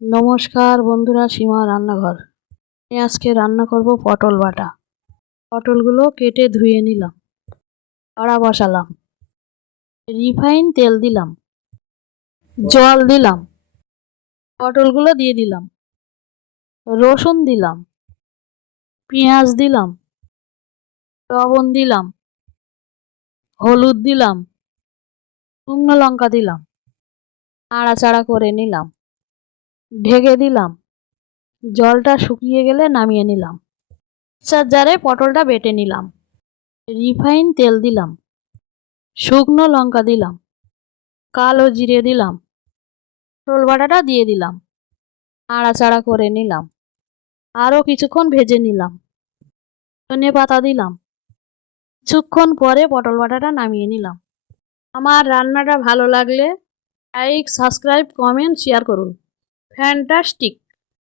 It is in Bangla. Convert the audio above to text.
নমস্কার বন্ধুরা, সীমা রান্নাঘর। আমি আজকে রান্না করব পটল বাটা। পটলগুলো কেটে ধুয়ে নিলাম, কড়া বসালাম, রিফাইন তেল দিলাম, জল দিলাম, পটলগুলো দিয়ে দিলাম, রসুন দিলাম, পেঁয়াজ দিলাম, লবণ দিলাম, হলুদ দিলাম, শুকনো লঙ্কা দিলাম, নাড়াচাড়া করে নিলাম, ঢেকে দিলাম। জলটা শুকিয়ে গেলে নামিয়ে নিলাম। মিক্সার জারে পটলটা বেটে নিলাম, রিফাইন তেল দিলাম, শুকনো লঙ্কা দিলাম, কালো জিরে দিলাম, পটল বাটাটা দিয়ে দিলাম, নাড়াচাড়া করে নিলাম, আরও কিছুক্ষণ ভেজে নিলাম, ধনে পাতা দিলাম। কিছুক্ষণ পরে পটল বাটাটা নামিয়ে নিলাম। আমার রান্নাটা ভালো লাগলে লাইক, সাবস্ক্রাইব, কমেন্ট, শেয়ার করুন। ফ্যান্টাস্টিক।